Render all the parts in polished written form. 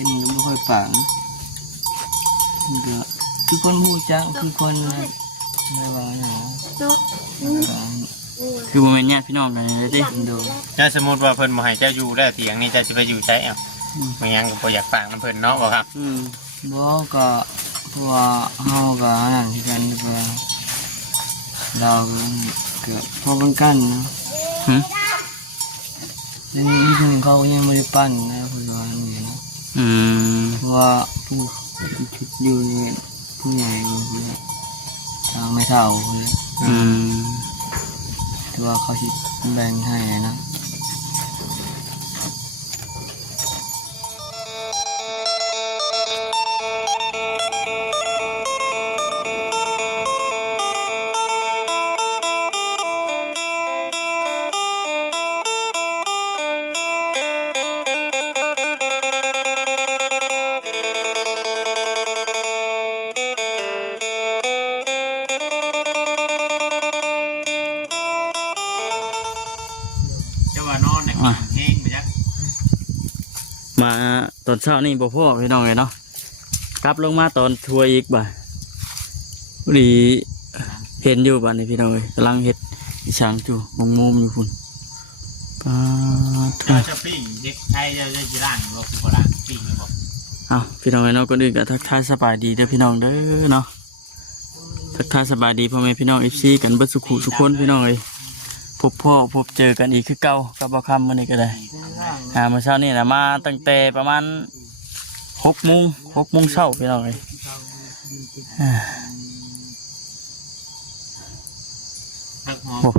เป็นไม่ค่อยปังก็คือคนหูจังคือคนอะไรวะเนี่ยคือโมเมนต์ญาติพี่น้องกันเลยดิดูถ้าสมมติว่าเพิ่นมาให้เจ้าอยู่ได้เถียงนี่เจ้าจะไปอยู่ใช้เอาไม่ยังก็อยากฝากน้ำเพิ่นเนาะบ่ครับบอกก็เพราะว่าเฮาก็นั่นที่กันก็เราก็พอกันนะแล้วนี่ถึงเขายังไม่ได้ปั้นนะเพราะว่านี่นะเพราะว่าผู้ชุดอยู่ผู้ใหญ่เลยทางไม่เท่าเลยแต่ว่าเขาคิดแบ่งให้นะมาตอนเช้านี่บ่พ่อพี่น้องเลยเนาะกลับลงมาตอนทัวร์อีกบ่ดีเห็นอยู่บ้านนี่พี่น้องเลยกำลังเห็ดช้างจู่มุมอยู่คุณจะปิ้งเด็กไทยจะจีร่างหรือว่าโบราณปิ้งหรือเปล่าเอาพี่น้องเลยเนาะก็ดึกทักทายสบายดีเด้อพี่น้องเด้อเนาะทักทายสบายดีพ่อแม่พี่น้องFCกันเบิดสุขุสุขคนพี่น้องเลยพบพ่อพบเจอกันอีกคือเก่ากับบ่คำมื้อนี้ก็ได้เมื่อเช้านี่นะมาตั้งแต่ประมาณ6 โมงเช้าพี่น้องเลย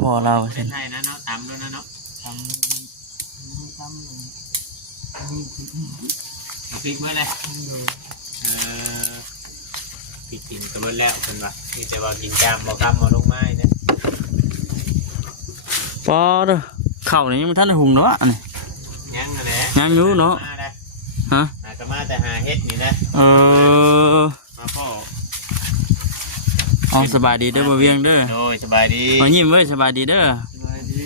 พอเราเป็นไทยนะเนาะตำด้วยนะเนาะพริกเมื่อไรพริกกินก็เมื่อแล้วคนว่านี่แต่ว่ากินจามบอกคำมาลงไม้เนี่ยพอเด้อข้าวนี่ยังไม่ทันได้หุงเนาะอันนี้ยังอะไรยังอยู่เนาะฮะก็มาแต่หาเฮ็ดนี่นะมาพ่ออ๋อสบายดีเด้อบ่เวียงเด้อโอ้ยสบายดีมายิ้มเว้ยสบายดีเด้อสบายดี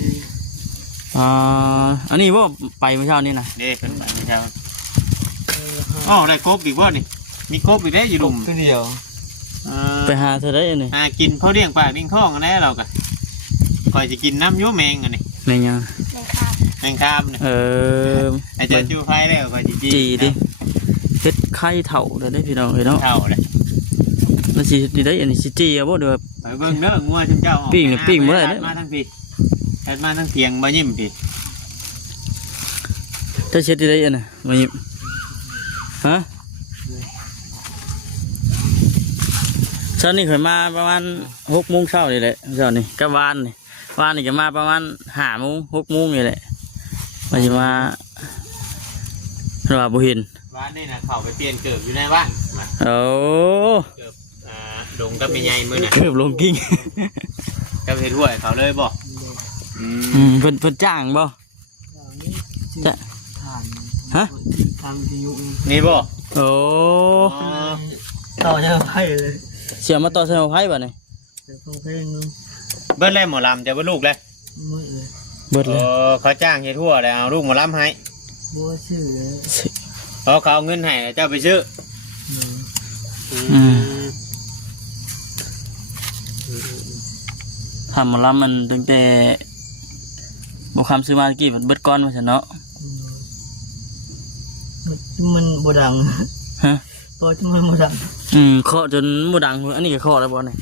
อันนี้ว่าไปเมื่อเช้านี่นะเด้ขึ้นไปเมื่อเช้าอ๋อได้กบอีกว่านี่มีกบอีกได้อยู่ดุมเดียวไปหาเธอได้ยังไงหากินเขาเลี้ยงปลาเลี้ยงท้องกันแน่เรากันคอยจะกินน้ำยั่วแมงกันนี่แมงยังแมงคามเนี่ยไอเจ้าจูไฟได้ก็จีดิเฮ็ดไข่เถ่าได้พี่น้องเลยเนาะเถ่าเลยนั่นสิได้อันนี้สิจีอ่ะบ่เด้อไปเบิ่งเด้องัวชุ่มเจ้าปิ้งเมื่อไหร่มาทั้งปีมาทั้งเพียงมายิ้มปีถ้าเช็ดได้อันน่ะมายิ้มฮะเช้านี้เคยมาประมาณ6 โมงเช้านี่แหละเช้านี้ก็วานนี่ก็มาประมาณ5 โมง6 โมงนี่แหละมาจะมาเราบ่เห็นบ้านนี่นะเขาไปเปลี่ยนเกิบอยู่ในบ้านโอ้เกิบลงก็เป็นไงมือน่ะเกิบลงกิ้งก็เห็นถ้วยเขาเลยบ่เพิ่นจ้างบ่จะฮะนี่บ่โอ้ต่อเส้นไผ่เลยเสียมาต่อเส้นไผ่บ่เนี่ยเบิดเลยหมอลำจะเบิดลูกเลยเบิดเลยเขาจ้างเห็ดทั่วเลยเอาลูกหมอลำให้บัวชื่อเลยเขาเอาเงินให้เจ้าไปซื้อทำหมอลำมันตั้งแต่บางคำซื้อมากี่มันเบิดก้อนมาเสเนาะมันบดังฮะพอที่มันบดังเคาะจนบดังอันนี้ก็เคาะแล้วบ่เนี่ย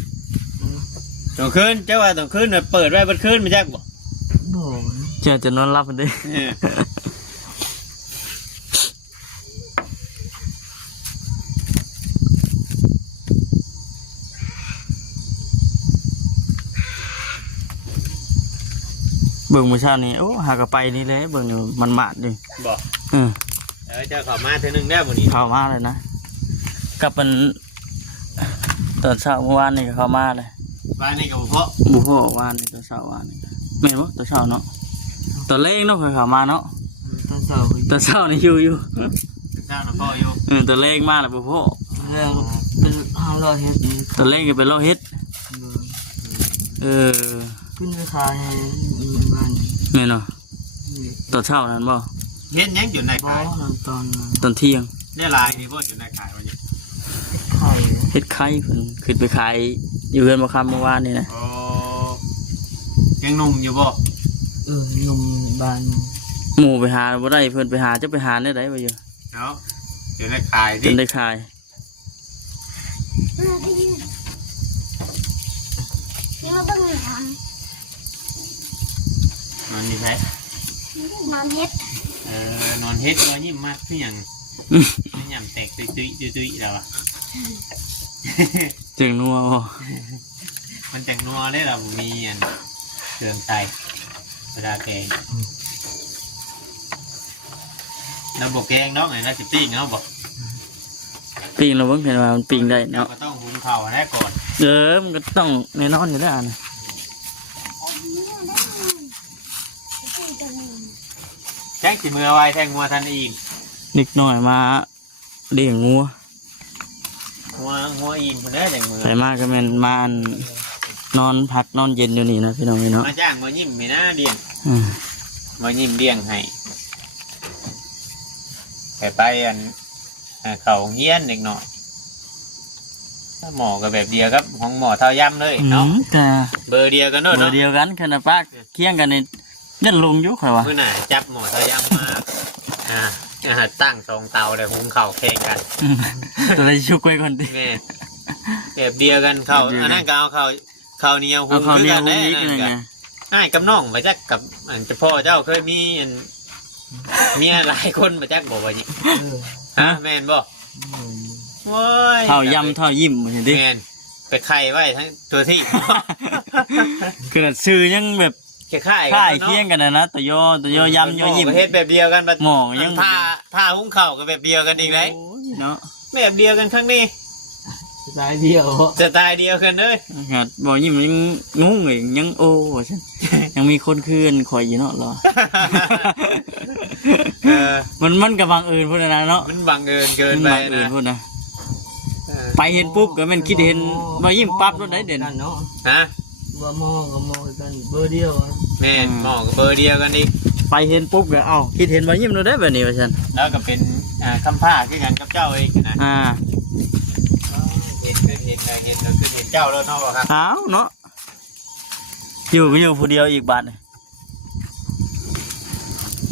ต้องคืนเจ้าว่าต้องคืนเปิดไว้เปิดคืนไม่ใช่บ่เจ้าจะนอนรับมันดิเบิ่งมือชานี่โอ้หากระไปนี่เลยเบิ่งมันหมาดดิบอกเจ้าเข้ามาเท่านึงได้บ่นี่เข้ามาเลยนะกับมันตอนเช้าเมื่อวานนี่ก็เข้ามาเลยบ้านนี่กับบุพวานนี่ตอนเช้าวานนี่แม่บ่ตอนเช้าเนาะตอนเล็กเนาะเคยเข้ามาเนาะตอนเช้านี่อยู่เจ้าพ่ออยู่ตอนเล็กมาแล้วบุพเรื่องเป็น500 เฮ็ดตอนเล็กก็เป็น100 เฮ็ดขึ้นราคาให้บ้านนี่เนาะตอนเช้านั้นบ่เฮ็ดยังอยู่ไหนตอนเที่ยง ได้ลายนี่บ่จะได้ขายวันนี้ ไข่ เฮ็ดไข่เพิ่นขึ้นไปขายอยู่เฮือนบ่คำเมื่อวานนี่นะ โอ้ยังหนุ่มอยู่บ่ นมบาน หมู่ไปหาบ่ได้เพิ่นไปหาจะไปหาได้ไดบ่อยู่ เนาะจะได้ขาย จ ดิ นได้ขาย นี่มาเบิ่งหนัง นอนนี่แพ้ นอนเฮ็ด นอนเฮ็ดว่ายิ้มมากคือหยังไม่หยังแตกตุ้ยๆแล้วอ่ะ จึงนัวบ่ มันจังนัวได้ล่ะบ่มีอันเครื่องไตเวลาแกงแล้วบ่แกงเนาะไงน่าสิปิ้งเนาะบ่ ปิ้งแล้วเบิ่งเห็นว่ามันปิ้งได้ เรา เนาะ ก็ต้องหุงข้าวแรกก่อน มันก็ต้องแน่นอนอยู่แล้วอัน แจ้งสิมือไว้แทงงัวทันอีก นิดหน่อยมาเลี้ยงงัว งัวอีกคนได้แทงมือ ใส่มากก็แม่นมาอันนอนพักนอนเย็นอยู่นี่นะพี่น้องเนาะ มาจ้างมายิ้มมีหน้าเลี้ยง อืม มายิ้มเลี้ยงให้ไปอันเขาเฮี้ยนเด็กหน่อยหมอก็แบบเดียวครับของหมอเท่าย่ำเลยเนาะ แต่ เบอร์เดียวกันเนาะ เบอร์เดียวกันขนาดป้าเคียงกันนี่ยันลงอยู่ข่อยวะ เมื่อไหร่จับหมอเท่าย่ำมาตั้ง2 เตาเลยหุงข้าวแข่งกัน ตัวอะไรชุกไว้ก่อนดิ แม่แบบเดียวกันข้าวอันนั้นก็เอาข้าวเหนียวหุ เอา ง เขา คือ เรีย กั ก น วุ้ ได้ งยิกเลย นั่น ไง กันให้กับน้องมาจักกับอันเฉพาะเจ้าเคยมีอันเมียหลายคนมาจักบอกว่าอย่างฮะแม่นบ่โอ้ย เท่ายำเท่ายิ้มเห็นดิ แม่นไปไข่ไว้ทั้งตัวที่ ขนาดซื้อยังแบบ ค่าย ค่าย กัน เคียงกันนะตัวยอยำยอยิ้ม ประเทศแบบเดียวกันบัด หมอยัง ท่าหุ้งเข่าก็แบบเดียวกันอีกเลย โอ้ยเนาะ แบบเดียวกันข้างนี้ สายเดียว จะตายเดียวกันเลย ครับบอกยิ้มยังงงเลยยังโอ้ว่าฉันยังมีคนคืนคอยอยู่เนาะเหรอ เออ มันกับบังเอิญพูดนะเนาะ มันบังเอิญเกิน มัน ไป บังเอิญ นะ พูดนะไปเห็นปุ๊บก็แมันคิดเห็นมายิ้มปั๊บรถได้เด่น กันเนาะ ฮะ ว่ามอกับมอกันเบอร์เดียว แม่นหมอกับเบอร์เดียวกันอีก ไปเห็นปุ๊บก็เอ้าคิดเห็นมายิ้มรถได้แบบนี้ว่าฉัน แล้วก็เป็นคำผ้าคือกันกับเจ้าเองนะ เห็นคือเห็นเลยเห็นเลยคือเห็นเจ้าแล้วเนาะบ่ครับ เอ้าเนาะอยู่ก็อยู่ผู้เดียวอีกบาทเลย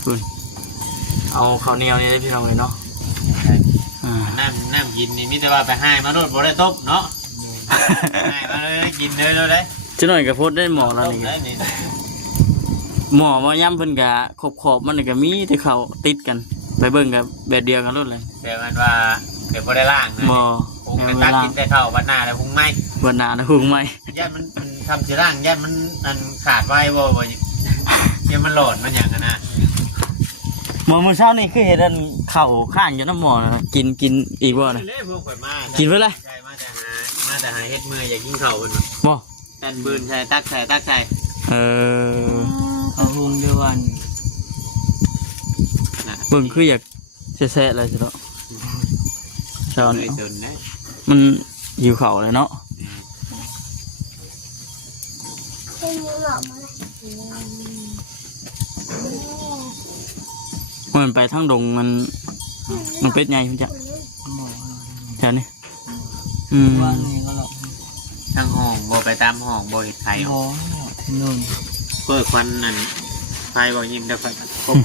คุณเอาข้าวเหนียวนี่ได้พี่น้องเลยเนาะอ่า น้ำกินนี่มิแต่ว่าไปให้มาโนดบ่ได้ต้มเนาะให้มาเลยกินเลยเลยได้ จะหน่อยกับโพดได้หมอแล้ว ต้ม นี่ ได้นี่ หมอมาย้ำเพิ่นกะขอบมันนี่ก็มีแต่เขาติดกัน ไปเบิ่งกับแบบเดียวกันรถเลย แต่มันว่าเดี๋ยวบ่ได้ล่างนะ หมอ พุง แน กระ ว ตั เว ก ลา กินแต่ข้าววันหน้าแล้วพุงไหม เบิ่นหน้านะหุงไหม ย่านมันทำสิร่างย่านมันขาดไว้บ่ย่านมันหลอดมันอย่างนั้นนะ หมอมื้อเช้านี่คือเห็นอันเข่าข้างอยู่น้ำหมอนะกินอีกบ่นะ เลยพวกข่อยมา กินเพิ่นเลย ใช่มาแต่หาเฮ็ดมืออยากกินข้าวเพิ่น บ่ แต่นบืนใส่ตักใส่ เออ เอาหุงเดียววัน นะ เบิ่งคืออยากแซ่ๆเลยสิเนาะเช้า เล นี่ ยจนนะ มันหิวเข่าวเลยเนาะ เป็นยังหลอกมาเลย มันไปทางดงมันเป็ดไงคุณจ๊ะ หมอ จ๊ะนี่ วันนี้ก็หลอก ทางห้องบ่ไปตามห้องบ่เฮ็ดไข่ หมอที่นู่น เปิดควันนั่นไฟบ่ยิ้มได้ไฟครบ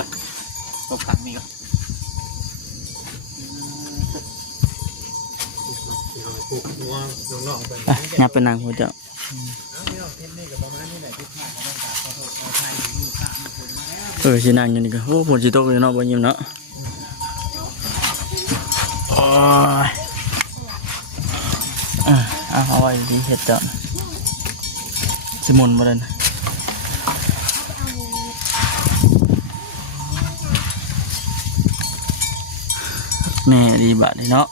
ครบขังนี่ก็น้องๆเพิ่น อ่ะงับเป็นนางหัวเจ้าสินางอยู่นี่ก็โอ้ฝนสิตกเลยเนาะบ่ยิ้มเนาะโอ้ยเอาไว้ดีเฮ็ดเจ้าสิหมุนบ่ได้นะแม่ดีบาดนี่เนาะ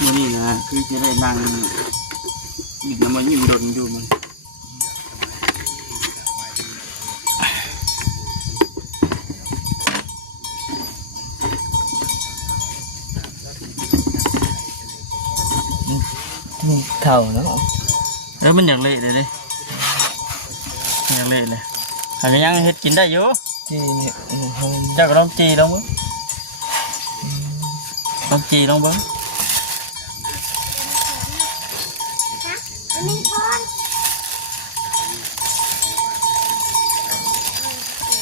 มื้อนี้นะคือจะได้นั่งอีกน้ำมันยิ้มดนอยู่มันเข่าเนาะ แล้วมันอยากเละเลยเด้อยากเละเลย หากยังเฮ็ดกินได้อยู่ ที่เฮา เจ้าก็ลองจีลองเบิ่งลองจีลองเบิ่ง อันนี้พอน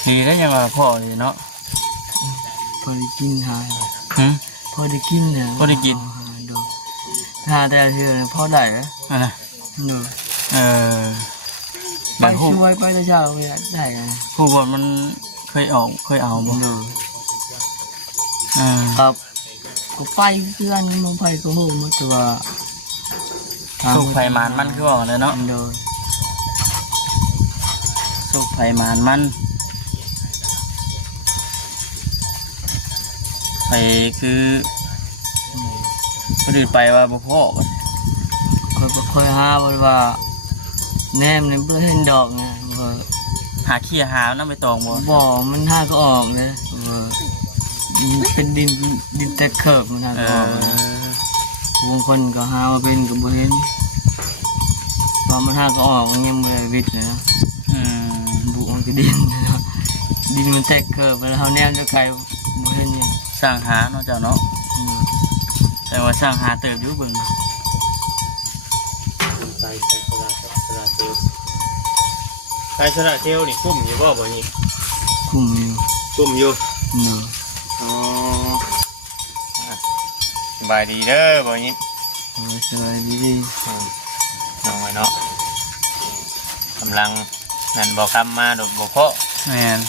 ทีก็ยังว่าพ่อนี่เนาะ พอได้กินหา หึ พอได้กินเนี่ย พอได้กิน โดยหาแต่เทื่อพอได้นะ นั่นน่ะ โดย เออ ไป แบบฮู้ ช่วยไปแต่เช้าไม่ได้ไง ฮู้บ่มันเคยเอาบ่ โดย เออ ครับก็ไปเพื่อนมันไปก็โหมันตัว สุกไผหมานมันคือว่าเลยเนาะ โดย สุกไผหมานมันไปคือคนอื่นไปว่าบ่พอบัด คอยก็คอยหาว่าแนมในเพื่อเห็นดอกไงว่า หาขี้หาน้ำไปตองบ่ บ่อมันหาก็ออกเลยว่าเป็นดินแต่เคิบมันหา เอ ก็ออก อ นะบางคนก็หามาเป็นกับบ่เห็นพอมันหาก็ออกมันยังบ่ได้วิทย์เลยนะ อืม บุมันก็ดินนะดินมันแตกเคิบเวลาเฮาแนมจะไกลบ่เห็นเนี่ย สร้างหาเนาะเจ้าเนาะ อืม แต่ว่าสร้างหาเติบอยู่เบิ่ง ไปสระเทลไปสระเทลนี่คุ้มอยู่บ่นี่ คุมอยู่ คุ้มอยู่ เนาะ อ๋อสบายดีเด้อบ่นี่ โอ้ยสวยดี น้องไว้เนาะกำลังนั่นบ่คำมาดอกบ่เพาะ แม่น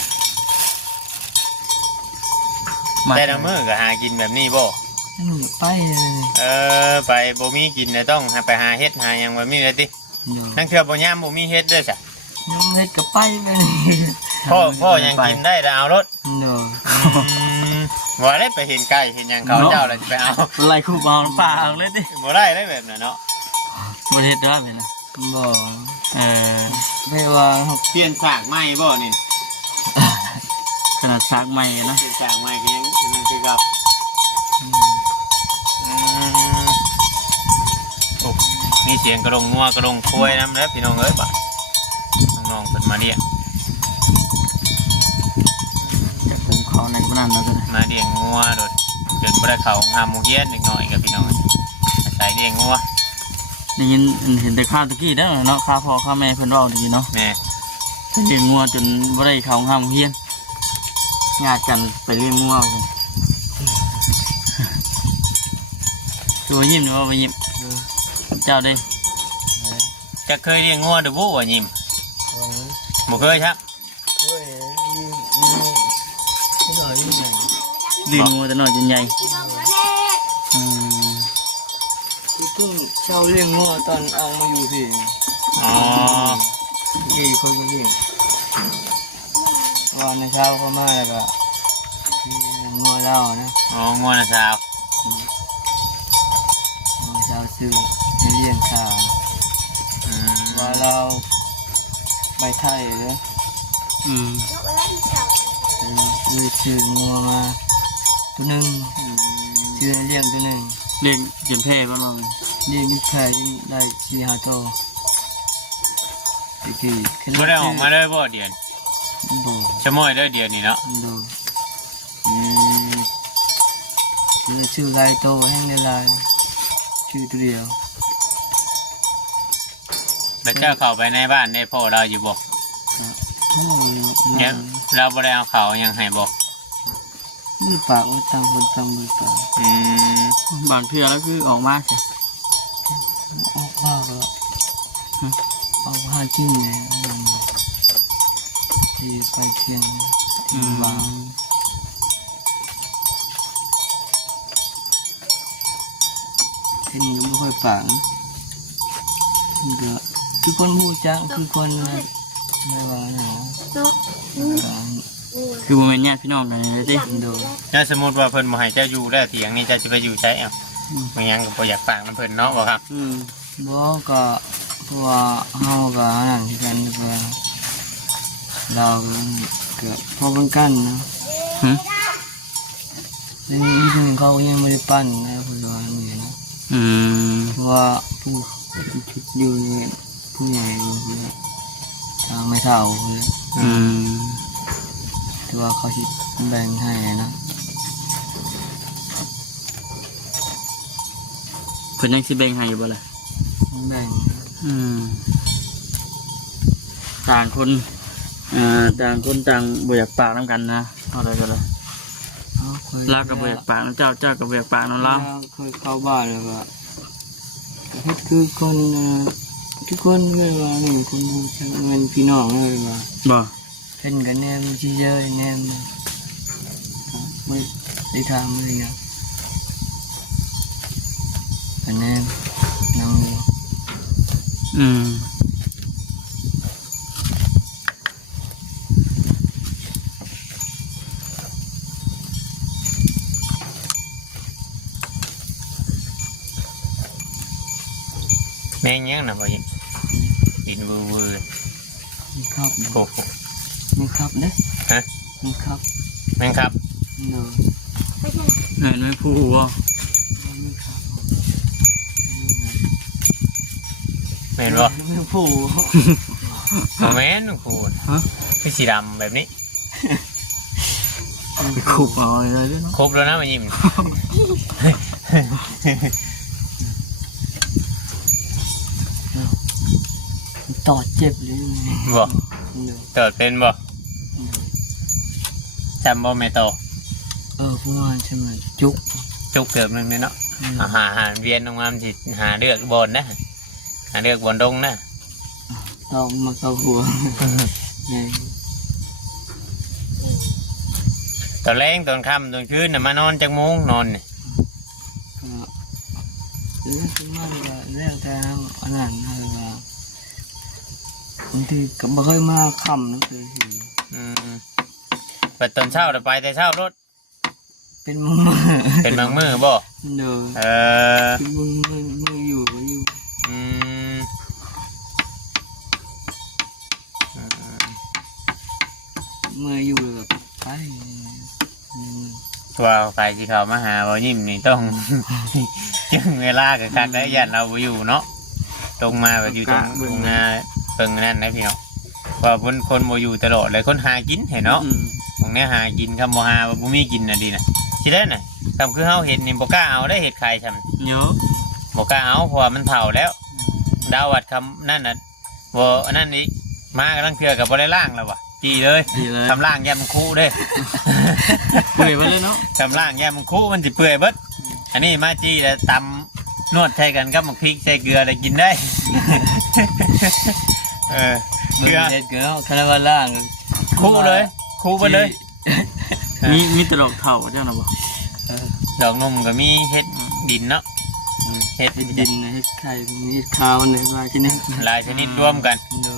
แต่ละมื้อก็หากินแบบนี้บ่ ๆนี่ไปเลย ไปบ่มีกินน่ะต้องไปหาเฮ็ดหาหยังแบบนี้เลยติ เนาะ นั่นคือบ่ยามบ่มีเฮ็ดเด้อจ้ะ ยังเฮ็ดก็ไปเลย พ่อยังกินได้แล้วเอารถ เนาะ บ่ได้ไปเห็นไก่เห็นหยังเขาเจ้าแล้วจะไปเอา ไล่คู่บ่าวป่าเอาเลยดิ บ่ได้เลยแบบนั้นเนาะ บ่เฮ็ดได้เป็นนะ บ่ เออ ไม่ว่า เปลี่ยนสากใหม่บ่นี่ ขนาดซักใหม่นะ เปลี่ยนสากใหม่ก็ยังคือเก่าโอ้มีเสียงกระดงงัวกระดงควายนำเด้อพี่น้องเอ้ยบ่น้องๆเพิ่นมาเลี้ยง จะผมเขาในกนั้นแล้วก็ได้ มาเลี้ยงงัวโดดจนบ่ได้เข้าหาหมู่เฮียนนิดหน่อยกับพี่น้องอาศัยเลี้ยงงัว ได้ยินเห็นแต่ข้าวตะกี้เด้อเนาะข้าวพ่อข้าวแม่เพิ่นเว้าดีเนาะ แม่ เลี้ยงงัวจนบ่ได้เข้าห้ามเฮียนญาติกันไปเลี้ยงงัวกันตัวยิ้มนี่ว่าบ่ยิ้มเจ้าเด้ จะเคยเลี้ยงงัวดูบ่ว่ายิ้มบ่เคยครับ เฮ้ยนี่หน่อยนี่หน่อย เลี้ยงงัวแต่น้อยจนใหญ่ บอกว่าแน่ อืม คือเพิ่งเช่าเลี้ยงงัวตอนเอามาอยู่ที่ อ๋อ ที่คนก็เลี้ยงวันในเช้าเข้ามาแล้วก็เลี้ยงงัวเล่านะ อ๋องัวนะสาว งัวเช้าซื้อให้เลี้ยงข้าว อืม ว่าเราไปไทยเลย อืม ยกแล้วอีกสอง เลยซื้องัวมาตัวหนึ่งซื้อเลี้ยงตัวหนึ่ง เลี้ยงจนแพ้บ่น้อง เลี้ยงนี่แค่ได้4-5ตัวอีกทีขึ้น บ่ได้ออกมาเลยบ่เดือน บ่ ชะม้อยเด้อเดือนนี่เนาะ ดู อืม คือชื่อลายโตแห้งในลายชื่อตัวเดียว แล้วเจ้าเข้าไปในบ้านได้พ่อเราอยู่บ่ โอ้ย เนี่ยเราบ่ได้เอาข้าวหยังให้บ่ มือปากมันตั้งคนตั้งมือปาก อืม บางเทื่อแล้วคือออกมาสิ ออกมาก็ออกมาจิ้มเลยที่ไปเพียงที่วางที่นี่ไม่ค่อยปากนี่ก็คือคนหูจักคือคนไม่ว่าหนา โต๊ะ คือบ่แม่นญาติพี่น้องกันเลยติ ดู ถ้าสมมุติว่าเพิ่นบ่ให้เจ้าอยู่แล้วเถียงนี่เจ้าสิไปอยู่ไสเอ้าบ่หยังก็บ่อยากฝากมันเพิ่นเนาะบ่ครับ อืม บอกก็เพราะว่าเฮาก็นั่นที่กันเพราะว่าเราก็พอกันนะ หึ นี่นิดนึงเขายังไม่ได้ปั้นนะผู้ร้อนนี่นะ อืม เพราะว่าผู้ชุดอยู่นี่ผู้ใหญ่อยู่นี่ ทางไม่เท่าเลย อืม ที่ว่าเขาสิแบ่งให้นะ เพิ่นยังสิแบ่งให้อยู่บ่ล่ะ แบ่ง อืมต่างคนต่างคนต่างบ่อยากปากนํกันนะเอาได้ก็เลย เขาเคย ลาวก็บ่อยากปากนำเจ้าเจ้าก็บ่อยากปากนำลาว เคยเข้าบ้านแล้วก็เฮ็ดคือคนทุกคนเลยว่านี่คนบูชาเงินพี่น้องเลยว่า บ่ เห็นกันแนมที่เยอะแนมไม่ได้ทำเลยนะกันแนมน้อง อืม แม่งยังน่ะบ่ยิงดินวือ มีครับ ๆโคก มีครับเด้ ฮะ มีครับ แม่งครับ เนาะ เห็นไหมผู้บ่ มีครับ แม่นบ่ มีผู้ บ่แม่นพูด ฮะ คือสีดำแบบนี้ ไปคุบเอาเลยเด้อเนาะ ครบแล้วนะมายิ้ม ตอดเจ็บเลย บ่ เนาะ เติดเป็นบ่จำบ่แม่โต ผู้ว่าใช่ไหมจุก จุกเกือบหนึงเลยเนาะหาเวียนลงมามันสิหาเลือกบนนะหาเลือกบนดงนะ ต้องมาเข้าหัวไง ตอนแรงตอนค่ำตอนคืนน่ะมานอนจักโมงนอนนี่ ก็เรื่องที่มันก็เรื่องแต่อันนั้นอะไรว่าบางทีก็บ่เคยมาค่ำนั่นคือ อืมไปตอนเช้าน่ะไปแต่เช้ารถ เป็นมือ เป็นบางมื้อบ่ เด้อ เออ เป็นมืออยู่ อืม มืออยู่แบบไป ว่าไปสิเขามาหาบ่ยิ้มนี่ต้อง จึงเวลากับคักได้ยันเราบ่อยู่เนาะตรงมาแบบอยู่ตรงเบิ่งนั่นนะพี่น้องว่าคนบ่อยู่ตลอดเลยคนหากินเห็นเนาะ อืม ตรงนี้หากินคำบ่หาบ่มีกินน่ะดีนะสิได้น่ะคำคือเฮาเห็นนี่บ่กล้าเอาได้เห็ดไข่ซั่น เยอะ บ่กล้าเอาเพราะว่ามันเฒ่าแล้ว ดาววัดคำนั่นน่ะบ่อันนั้นอีกมากำลังเทื่อกับบ่ได้ล่างแล้วว่ะจีเลย ดีเลย ทำล่างแย่มันคู่เด้ เปื่อยไปเลยเนาะ ทำล่างแย่มันคู่มันสิเปื่อยเบิดอันนี้มาจีแล้วตำนวดใช้กันกับหมกพริกใส่เกลือได้กินได้ เออ มื เกลื อ อ เด็ดเกลือคาราบาล่าง คู่เลยคู่ไปเลย มีตลกเท่าเจ้าน่ะบ่ ดอกนมก็มีเฮ็ดดินเนาะเฮ็ด เห็ดดินเห็ดไข่มีข้าวเนี่ยมาที่นี่ หลายชนิดรวมกัน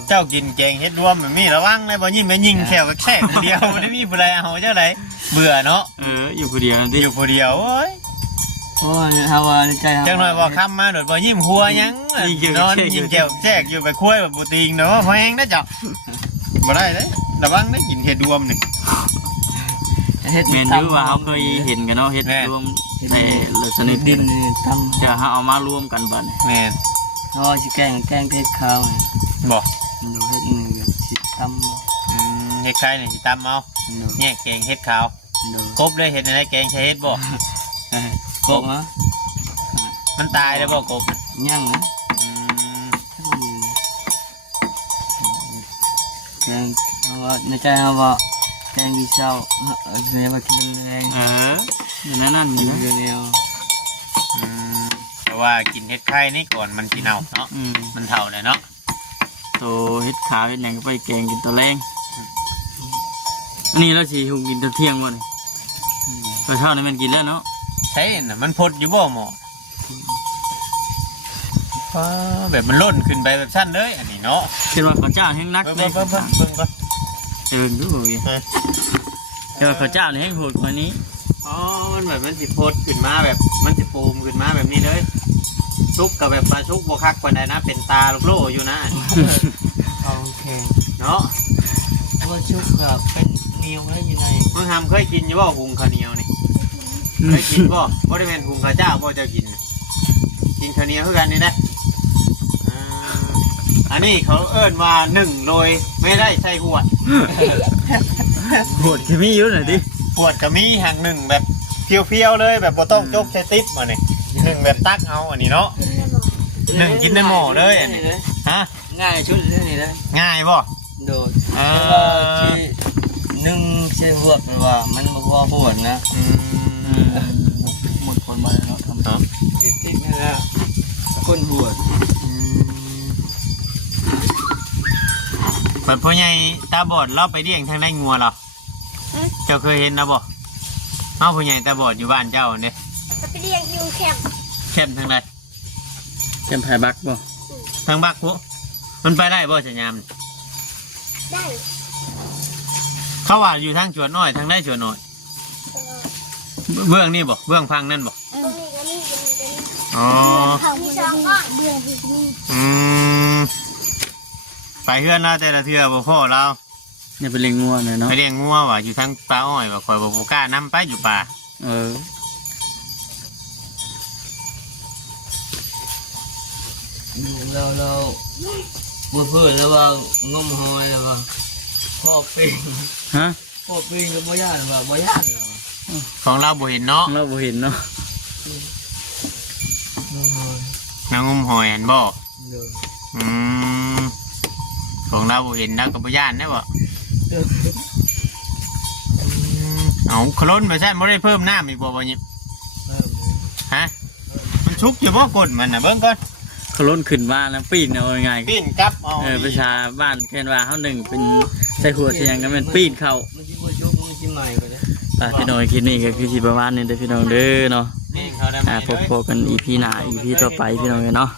เจ้ากินแกงเฮ็ดรวมแบบนี้ระวังเลยบ่ยิ้มไปยิงแขวกับแขกผู้เดียวบ่ได้มีผู้ใดเอาเจ้าใดเบื่อเนาะ อยู่ผู้เดียวนั่นติ อยู่ผู้เดียวโอ้ย โอ้ยฮาวาในใจ จังหน่อยบ่ค้ำมาโดดบ่ยิ้มหัวหยังนอนยิงแก้วแจกอยู่ไปคุยแบบบ่ติงเนาะแพงนะเจ้าบ่ได้เด้ระวังได้กินเฮ็ดรวมนี่ เห็ด แม่นอยู่ว่าเฮาเคยเห็นกันเนาะเฮ็ด แม่น รวมในชนิด ดิ ดิ น น นี่ตั้ง จะเฮาเอามารวมกันบัดนี้ แม่น เพราะว่าสิแกงเห็ดข้าวเนี่ย บ่ ดูเห็ดนี่แบบสิตั้ม เฮ็ดไข่นี่สิตำเอา ดู เนี่ยแกงเฮ็ดขาว ดู กบเลยเฮ็ดในแกงใช้เฮ็ดบ่ กบมะ มันตายแล้วบ่กบ ย่างนะ อืม แกงเพราะว่าในใจเขาว่าแกงดีเช้าเนี่ยมากินแรง อยู่นั่น กิ นี่ น นะ เดียว อืมแต่ว่ากินเฮ็ดไข่นี่ก่อนมันสิเน่าเนาะ มันเฒ่าเลยเนาะ โตเฮ็ดขาวเฮ็ดหยังก็ไปแกงกินตอนแรงอันนี้เราสิหุงกินตอนเที่ยงบ่นี่ตอนเช้านี่มันกินแล้วเนาะ ใช่น่ะมันพดอยู่บ่หมอฟ้าแบบมันล่นขึ้นไปแบบสั้นเลยอันนี้เนาะ คิดว่าข้าวเจ้าแห้งนัก เบิ่ง เลย เบิ่งเบิ่งเบิ่งก่อน เดินดูอีกคิดว่าข้าวเจ้านี่แห้งโหดกว่านี้ อ๋อมันแบบมันสิพดขึ้นมาแบบมันสิปูมขึ้นมาแบบนี้เลยชุกกับแบบปลาชุกบ่คักปานใดนะเป็นตาลูกโลอยู่นะ เอาแกง เนาะ ว่าชุบกับเป็นเนียวแล้วอยู่ใน มึงทำเคยกินอยู่บ่หุงข้าวเหนียวนี่เคยกินบ่บ่ได้แม่นหุงข้าวเจ้าบ่เจ้ากินน่ะกินข้าวเหนียวคือกันนี่นะอ่า อันนี้เขาเอิ้นว่าหนึ่งโดยไม่ได้ใส่หวด โหดคือมีอยู่หน่อยดิ หวดก็มีหักหนึ่งแบบเพียวๆเลยแบบบ่ต้องจกใช้ติ๊บอันนี้หนึ่งแบบตักเอาอันนี้เนาะหนึ่งกินในหม้อเลยอันนี้ฮะ ง่ายชุดเรื่องนี้เลย ง่ายบ่ โดด อ่า แต่ว่าที่นึ่งเส้นหวกหรือว่ามันบ่พอหวดนะ หมดคนมาแล้วเนาะทำ เนาะ ติ๊กๆนี่แหละคนหวด เปิดพ่อใหญ่ตาบอดเราไปเลี้ยงทางได้งัวเหรอเจ้าเคยเห็นนะบ่เฮาพ่อใหญ่ตาบอดอยู่บ้านเจ้าเนี่ย จะไปเรียกยูแคมป์ เข้มทางใด แกมไผ่บักบ่ ทางบักพวกมันไปได้บ่สัญญาม ได้ เขาว่าอยู่ทางจวนน้อยทางได้จวนน้อย ตลอด เบื้องนี่บ่เบื้องพังนั่นบ่ ตรงนี้ก็นี่ตรงนี้ก็นี่ อ๋อ เขามีสองก้อนเบื่อที่นี่ อืมไปเฮือนเราแต่ละเทื่อบ่พ่อเรา เนี่ยเป็นเลี้ยงงัวเนี่ยเนาะ ไปเลี้ยงงัวว่ะอยู่ทางป่าอ้อยว่าคอยบ่ผู้กล้านำไปอยู่ป่า เออ เราบ่เพื่อแล้วว่างมหอยแล้วว่าพ่อปิง ฮะ พ่อปิงก็บ่ย่านว่าบ่ย่านแล้ว ของเราบ่เห็นเนาะ เราบ่เห็นเนาะ งมหอย นางงมหอยเห็นบ่ เด้อ อืมของเราบ่เห็นเราก็บ่ย่านได้บ่เอาขล้นไปใช่บ่ได้เพิ่มน้ำอีกบ่บ่ยิบฮะมันชุกอยู่บ่กดมันน่ะเบิ่งก่อน เขาล้นขึ้นมาแล้วปีนเอาง่ายๆ ปิ้นกลับเอา ประชาบ้านแค่ว่าเขาหนึ่งเป็นใส่หัวใส่หยังกันเป็นปีนเข้า มันสิบ่ชุกมันสิใหม่กว่านี้ พี่น้องคลิปนี้ก็คือสิประมาณนี้เด้อพี่น้องเด้อเนาะ นี่เขาได้ พบกันอีพีหน้าอีพีต่อไปพี่น้องเนาะ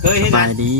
เคยเห็น ส ไหม บายดี